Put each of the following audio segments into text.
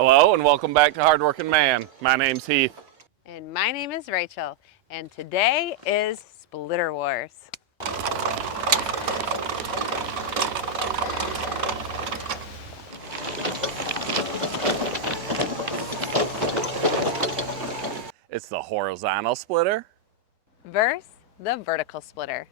Hello and welcome back to Hardworking Man. My name's Heath. And my name is Rachel, and today is Splitter Wars. It's the horizontal splitter Versus the vertical splitter.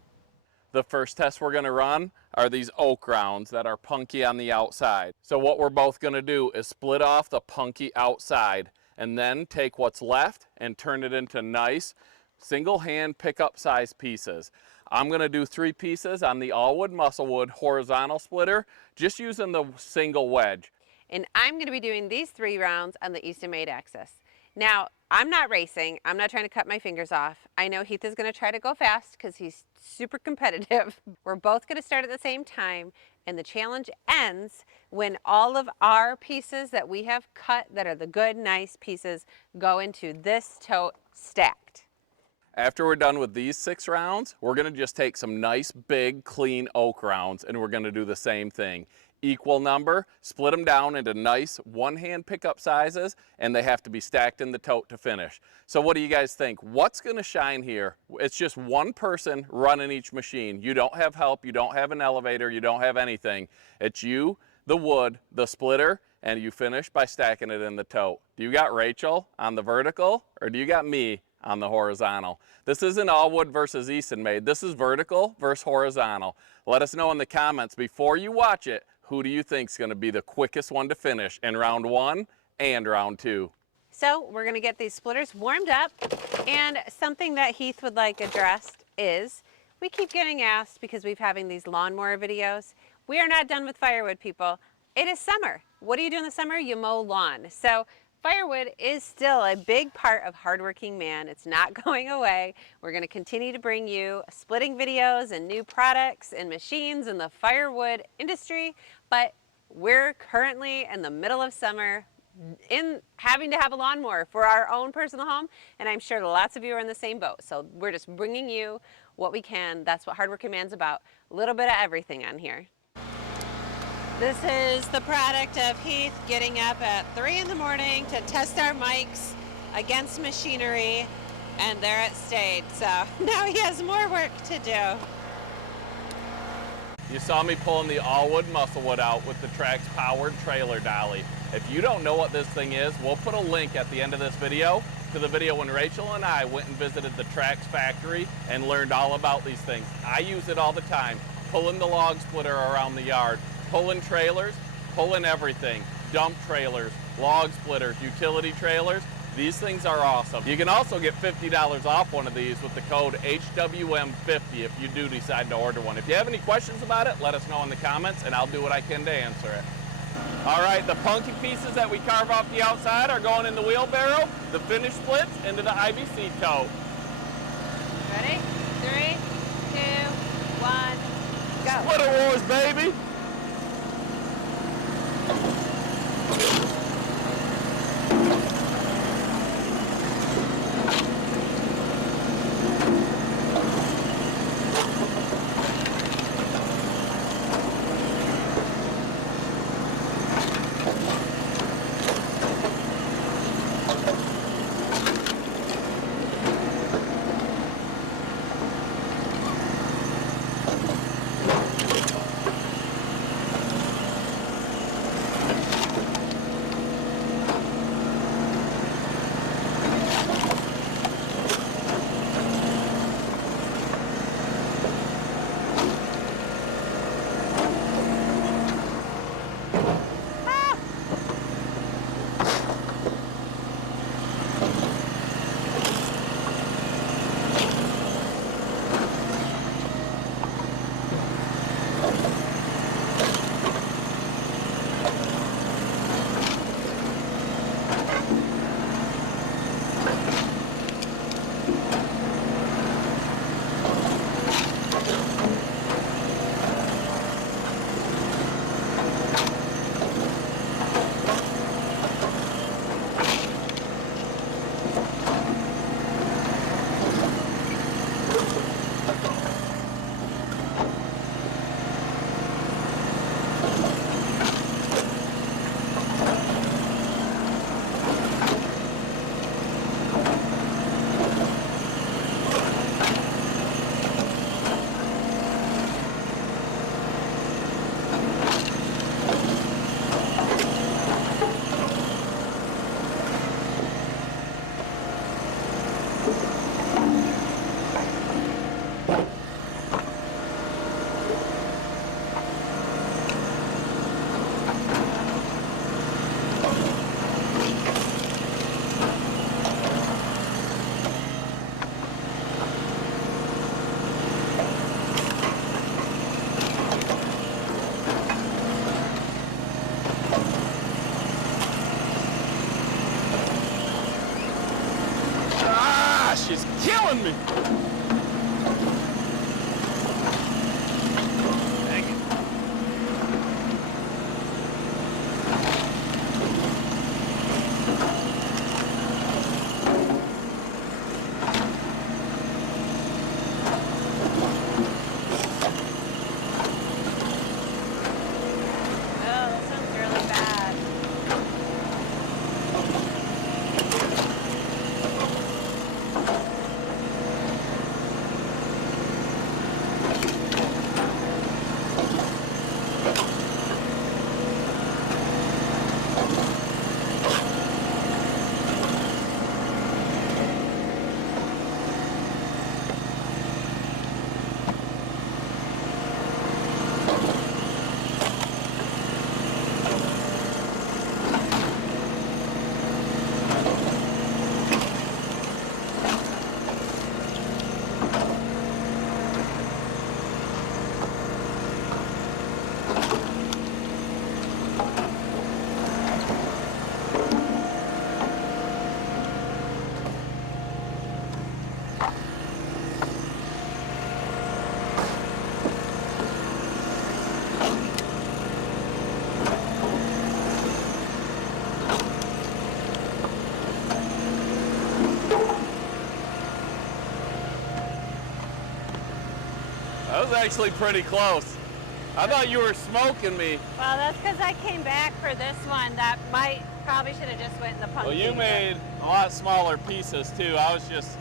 The first test we're gonna run are these oak rounds that are punky on the outside. So what we're both gonna do is split off the punky outside and then take what's left and turn it into nice single hand pickup size pieces. I'm gonna do 3 pieces on the all wood muscle wood horizontal splitter, just using the single wedge. And I'm going to be doing these 3 rounds on the Eastonmade Axis. Now, I'm not racing. I'm not trying to cut my fingers off. I know Heath is going to try to go fast because he's super competitive. We're both going to start at the same time, and the challenge ends when all of our pieces that we have cut that are the good, nice pieces go into this tote stacked. After we're done with these 6 rounds, we're gonna just take some nice, big, clean oak rounds and we're gonna do the same thing. Equal number, split them down into nice one-hand pickup sizes, and they have to be stacked in the tote to finish. So what do you guys think? What's gonna shine here? It's just one person running each machine. You don't have help, you don't have an elevator, you don't have anything. It's you, the wood, the splitter, and you finish by stacking it in the tote. Do you got Rachel on the vertical, or do you got me on the horizontal? This isn't all wood versus Eastonmade. This is vertical versus horizontal. Let us know in the comments before you watch it, who do you think is going to be the quickest one to finish in round 1 and round 2? So we're going to get these splitters warmed up, and something that Heath would like addressed is we keep getting asked, because we've having these lawnmower videos, we are not done with firewood, people. It is summer. What do you do in the summer? You mow lawn. So firewood is still a big part of Hardworking Man. It's not going away. We're going to continue to bring you splitting videos and new products and machines in the firewood industry, but we're currently in the middle of summer in having to have a lawnmower for our own personal home, and I'm sure lots of you are in the same boat. So we're just bringing you what we can. That's what Hardworking Man's about. A little bit of everything on here. This is the product of Heath getting up at 3 in the morning to test our mics against machinery, and there it stayed. So now he has more work to do. You saw me pulling the all wood muscle wood out with the Trax powered trailer dolly. If you don't know what this thing is, we'll put a link at the end of this video to the video when Rachel and I went and visited the Trax factory and learned all about these things. I use it all the time, pulling the log splitter around the yard, pulling trailers, pulling everything, dump trailers, log splitters, utility trailers. These things are awesome. You can also get $50 off one of these with the code HWM50 if you do decide to order one. If you have any questions about it, let us know in the comments and I'll do what I can to answer it. All right, the punky pieces that we carve off the outside are going in the wheelbarrow, the finished splits into the IBC tote. Ready? 3, 2, 1, go. Splitter Wars, baby! killing me. Dang it. Oh, that sounds really bad. That was actually pretty close. I thought you were smoking me. Well, that's because I came back for this one that probably should have just went in the pumpkin. Well, you made a lot smaller pieces too. I was just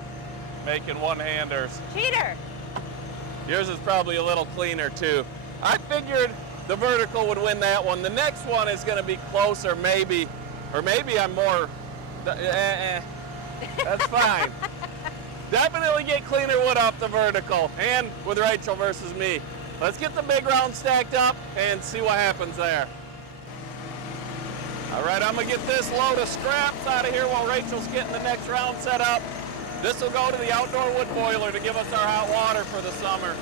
making one-handers. Cheater! Yours is probably a little cleaner too. I figured the vertical would win that one. The next one is going to be closer, maybe, or maybe I'm more. That's fine. Definitely get cleaner wood off the vertical, and with Rachel versus me. Let's get the big round stacked up and see what happens there. All right, I'm gonna get this load of scraps out of here while Rachel's getting the next round set up. This will go to the outdoor wood boiler to give us our hot water for the summer.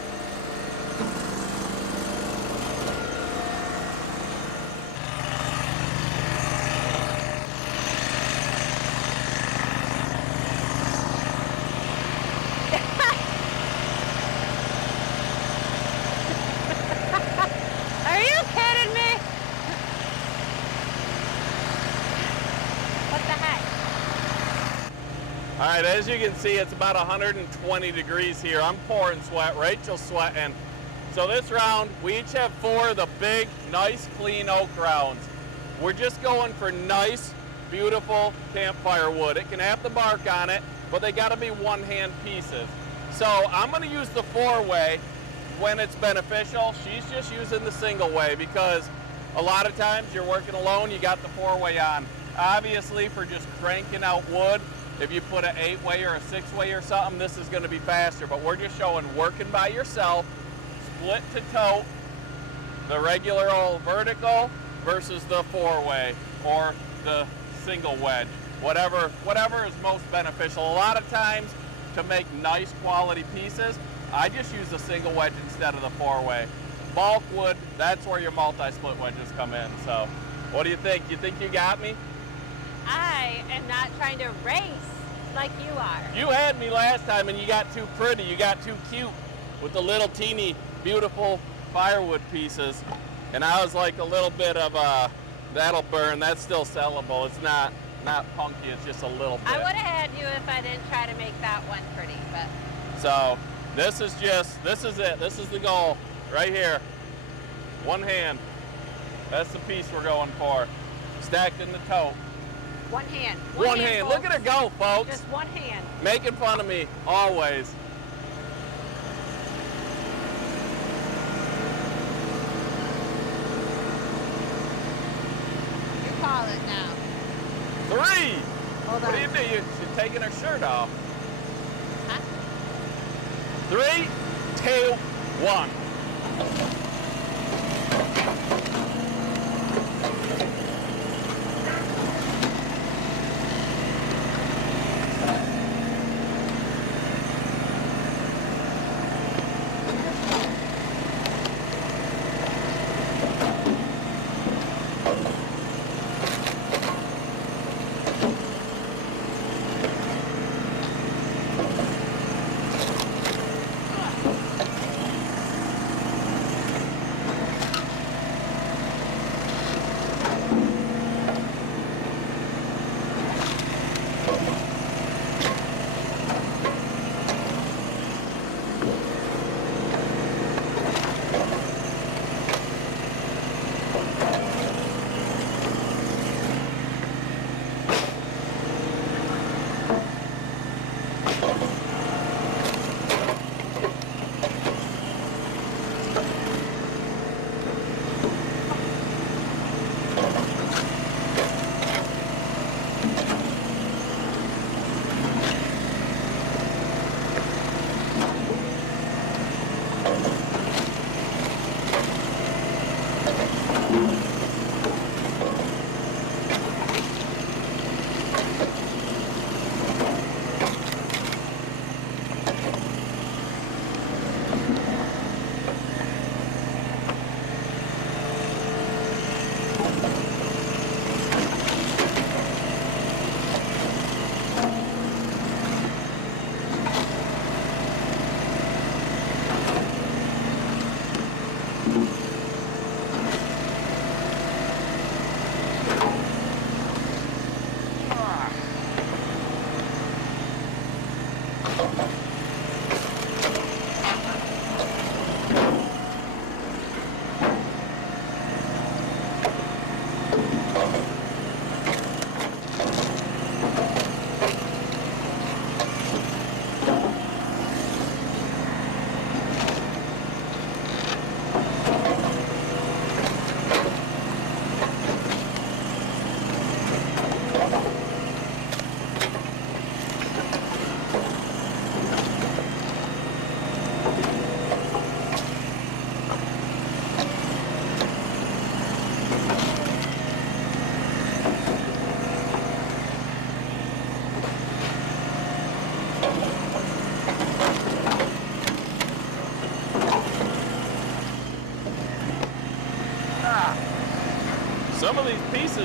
Are you kidding me? What the heck? All right, as you can see, it's about 120 degrees here. I'm pouring sweat, Rachel's sweating. So this round, we each have 4 of the big, nice, clean oak rounds. We're just going for nice, beautiful campfire wood. It can have the bark on it, but they gotta be one-hand pieces. So I'm gonna use the 4-way when it's beneficial. She's just using the single way because a lot of times you're working alone, you got the 4-way on. Obviously, for just cranking out wood, if you put an 8-way or a 6-way or something, this is gonna be faster, but we're just showing working by yourself, split to tote, the regular old vertical versus the 4-way or the single wedge, whatever is most beneficial. A lot of times to make nice quality pieces, I just use the single wedge instead of the 4-way. Bulk wood, that's where your multi-split wedges come in. So what do you think? You think you got me? I am not trying to race like you are. You had me last time and you got too pretty. You got too cute with the little teeny beautiful firewood pieces. And I was like a little bit of that'll burn. That's still sellable. It's not punky. It's just a little bit. I would have had you if I didn't try to make that one pretty, but. So this is it. This is the goal right here. One hand. That's the piece we're going for. Stacked in the tote. One hand. One hand. Look at her go, folks. Just one hand. Making fun of me, always. You call it now. 3. Hold What on. do? She's taking her shirt off. Huh? 3, 2, 1.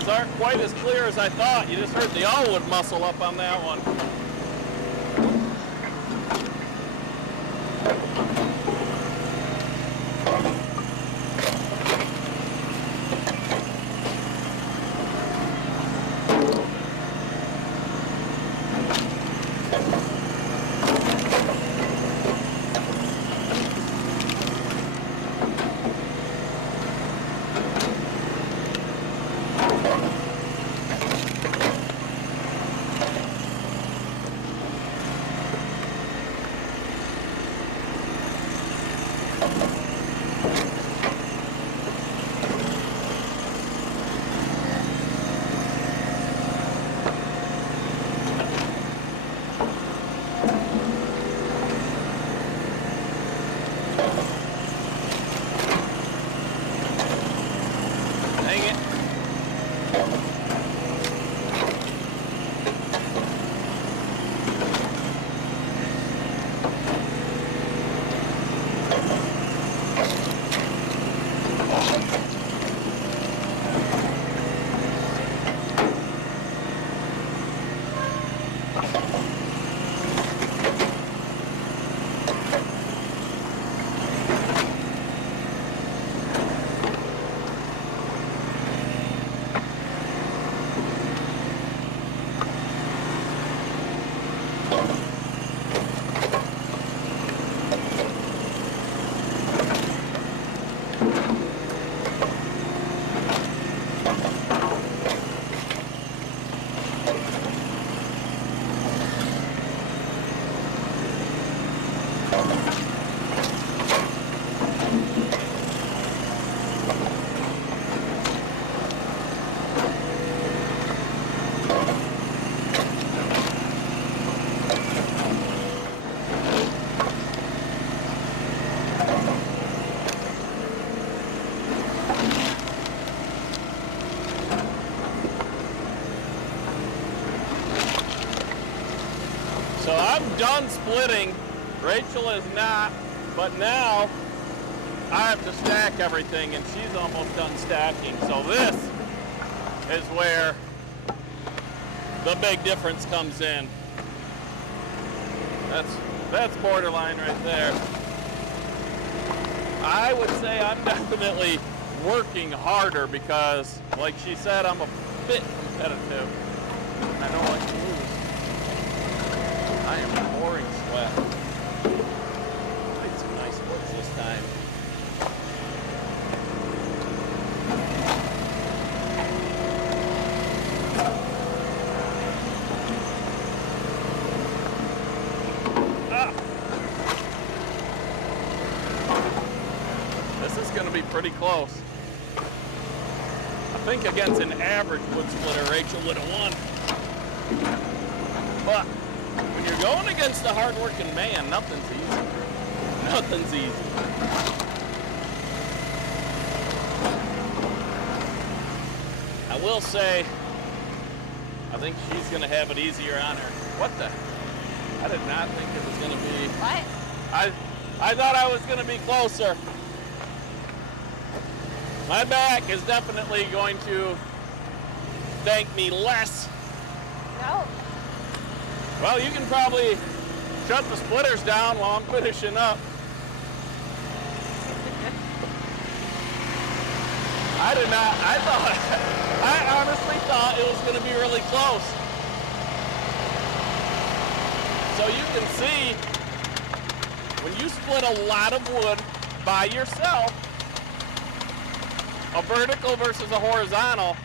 aren't quite as clear as I thought. You just heard the all-wood muscle up on that one. So I'm done splitting. Rachel is not, but now I have to stack everything and she's almost done stacking. So this is where the big difference comes in. That's borderline right there. I would say I'm definitely working harder because, like she said, I'm a bit competitive. I don't like to lose. I am pouring sweat. Made some nice splits this time. This is going to be pretty close. I think against an average wood splitter, Rachel would have won. But when you're going against a hard-working man, nothing's easy. Nothing's easy. I will say, I think she's going to have it easier on her. What the? I did not think it was going to be. What? I thought I was going to be closer. My back is definitely going to thank me less. No. Well, you can probably shut the splitters down while I'm finishing up. I honestly thought it was going to be really close. So you can see, when you split a lot of wood by yourself, a vertical versus a horizontal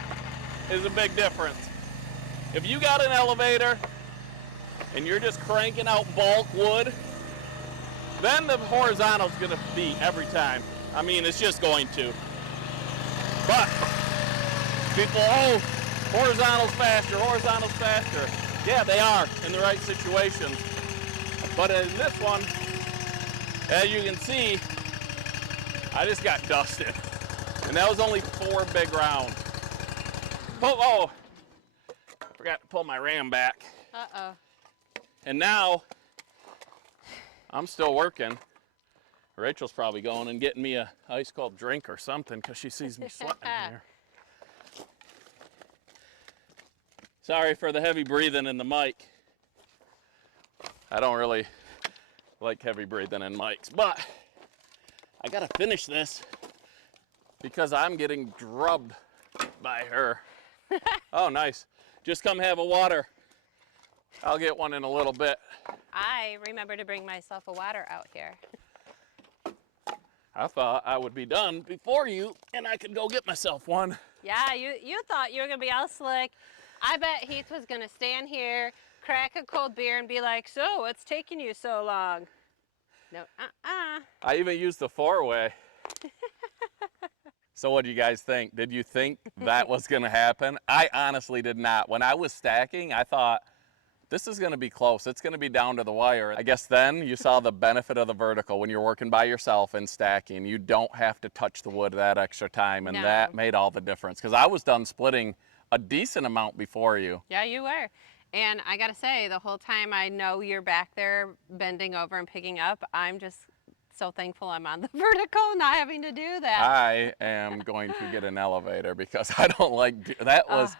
is a big difference. If you got an elevator and you're just cranking out bulk wood, then the horizontal's gonna beat every time. I mean, it's just going to. But people, oh, horizontal's faster. Yeah, they are in the right situations. But in this one, as you can see, I just got dusted. And that was only 4 big rounds. Oh, I forgot to pull my ram back. Uh-oh. And now, I'm still working. Rachel's probably going and getting me a ice cold drink or something because she sees me sweating here. Sorry for the heavy breathing in the mic. I don't really like heavy breathing in mics, but I gotta finish this because I'm getting drubbed by her. Oh, nice. Just come have a water. I'll get one in a little bit. I remember to bring myself a water out here. I thought I would be done before you and I could go get myself one. Yeah, you thought you were gonna be all slick. I bet Heath was gonna stand here, crack a cold beer and be like, so what's taking you so long? No, I even used the 4-way. So what do you guys think? Did you think that was gonna happen? I honestly did not. When I was stacking, I thought, this is gonna be close. It's gonna be down to the wire. I guess then you saw the benefit of the vertical when you're working by yourself and stacking. You don't have to touch the wood that extra time, and No. that made all the difference. Because I was done splitting a decent amount before you. Yeah, you were. And I gotta say, the whole time I know you're back there bending over and picking up, I'm just so thankful I'm on the vertical, not having to do that. I am going to get an elevator because I don't like, that was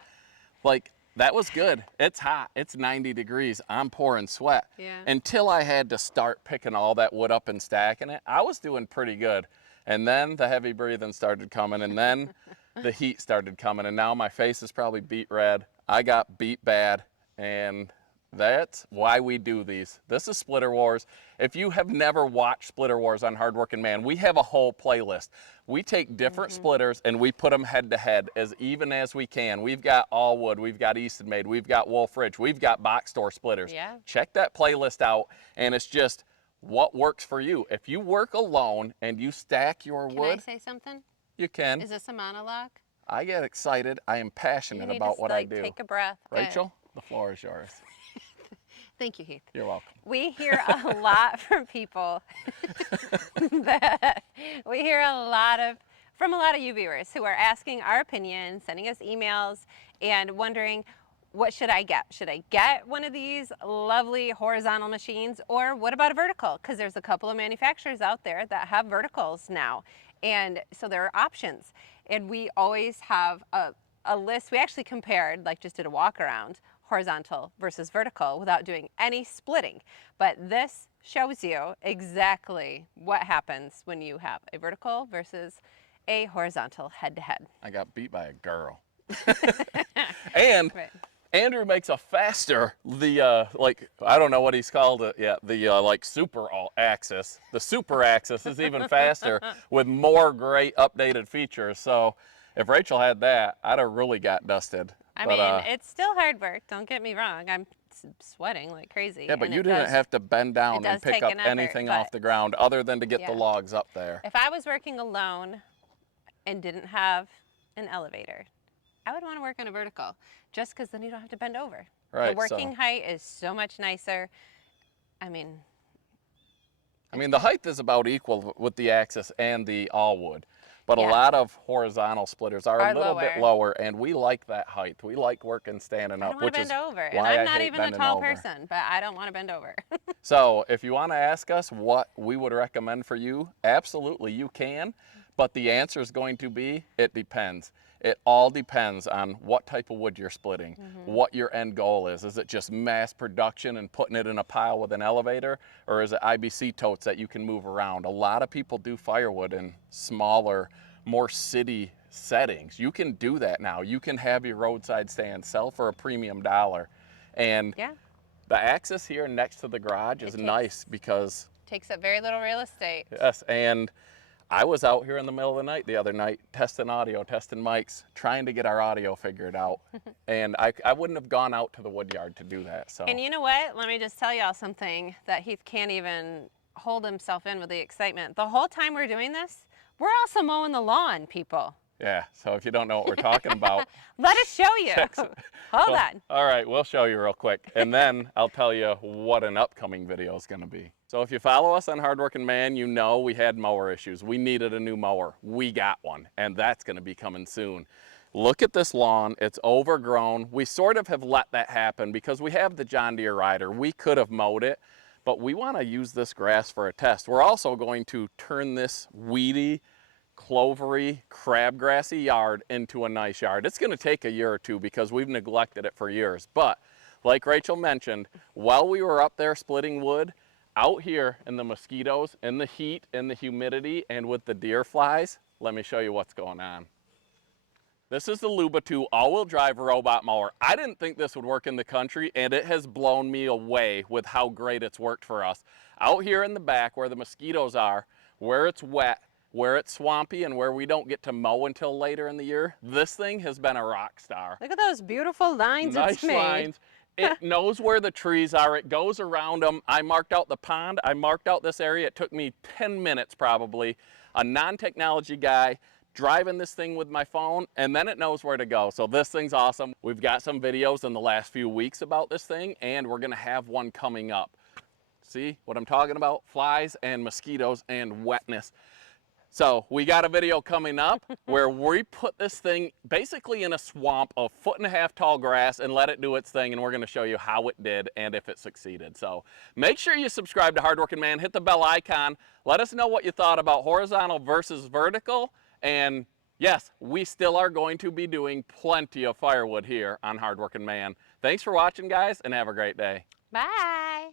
like, that was good. It's hot. It's 90 degrees. I'm pouring sweat. Yeah. Until I had to start picking all that wood up and stacking it, I was doing pretty good. And then the heavy breathing started coming, and then the heat started coming, and now my face is probably beet red. I got beat bad, and that's why we do these. This is Splitter Wars. If you have never watched Splitter Wars on Hardworking Man, we have a whole playlist. We take different splitters and we put them head to head as even as we can. We've got all wood, we've got Eastonmade, we've got Wolf Ridge, we've got box store splitters. Yeah. Check that playlist out, and it's just what works for you. If you work alone and you stack your wood, Can I say something? you can. Is this a monologue? I get excited. I am passionate You need about to, what like, I do. take a breath. Go ahead. Rachel, the floor is yours. Thank you, Heath. You're welcome. We hear a lot from people we hear from a lot of you viewers who are asking our opinion, sending us emails, and wondering, what should I get? Should I get one of these lovely horizontal machines, or what about a vertical? Because there's a couple of manufacturers out there that have verticals now. And so there are options. And we always have a list. We actually compared, like just did a walk around, horizontal versus vertical without doing any splitting. But this shows you exactly what happens when you have a vertical versus a horizontal head to head. I got beat by a girl. And Right. Andrew makes a faster, like, I don't know what he's called it yet, like super axis. The super axis is even faster with more great updated features. So if Rachel had that, I'd have really got dusted. I But, mean, it's still hard work, don't get me wrong. I'm sweating like crazy. yeah, but and you it didn't does- have to bend down and does pick take up an effort, anything off but- the ground other than to get Yeah. the logs up there. If I was working alone and didn't have an elevator, I would want to work on a vertical, just because then you don't have to bend over. Right, The working height is so much nicer. I mean, the height is about equal with the axis and the all wood. But Yeah. a lot of horizontal splitters are a Are little bit lower. lower, and we like that height. We like working standing I up, don't want which to is bend over. And why I I'm not hate even a bending tall over. person, but I don't want to bend over. So if you want to ask us what we would recommend for you, absolutely you can. But the answer is going to be, it depends. It all depends on what type of wood you're splitting, what your end goal is. Is it just mass production and putting it in a pile with an elevator, or is it IBC totes that you can move around? A lot of people do firewood in smaller, more city settings. You can do that now. You can have your roadside stand sell for a premium dollar. And Yeah. the Axis here next to the garage is nice because, Takes up very little real estate. yes, and I was out here in the middle of the night the other night testing audio, testing mics, trying to get our audio figured out. And I wouldn't have gone out to the wood yard to do that. So And you know what? Let me just tell y'all something that Heath can't even hold himself in with the excitement. The whole time we're doing this, we're also mowing the lawn, people. yeah, so if you don't know what we're talking about, Let us show you. Hold on. all right, we'll show you real quick, and then I'll tell you what an upcoming video is going to be. So if you follow us on Hardworking Man, you know we had mower issues. We needed a new mower. We got one, and that's going to be coming soon. Look at this lawn. It's overgrown. We sort of have let that happen because we have the John Deere rider. We could have mowed it, but we want to use this grass for a test. We're also going to turn this weedy, clovery, crabgrassy yard into a nice yard. It's gonna take a year or two because we've neglected it for years. But like Rachel mentioned, while we were up there splitting wood, out here in the mosquitoes and the heat and the humidity and with the deer flies, let me show you what's going on. This is the Luba 2 all-wheel drive robot mower. I didn't think this would work in the country, and it has blown me away with how great it's worked for us. Out here in the back where the mosquitoes are, where it's wet, where it's swampy, and where we don't get to mow until later in the year, this thing has been a rock star. Look at those beautiful lines Nice it's made. lines. It knows where the trees are. It goes around them. I marked out the pond. I marked out this area. It took me 10 minutes probably. A non-technology guy driving this thing with my phone, and then it knows where to go. So this thing's awesome. We've got some videos in the last few weeks about this thing, and we're gonna have one coming up. See what I'm talking about? Flies and mosquitoes and wetness. So we got a video coming up where we put this thing basically in a swamp of 1.5 foot tall grass and let it do its thing, and we're gonna show you how it did and if it succeeded. So make sure you subscribe to Hardworking Man, hit the bell icon, let us know what you thought about horizontal versus vertical, and yes, we still are going to be doing plenty of firewood here on Hardworking Man. Thanks for watching, guys, and have a great day. Bye.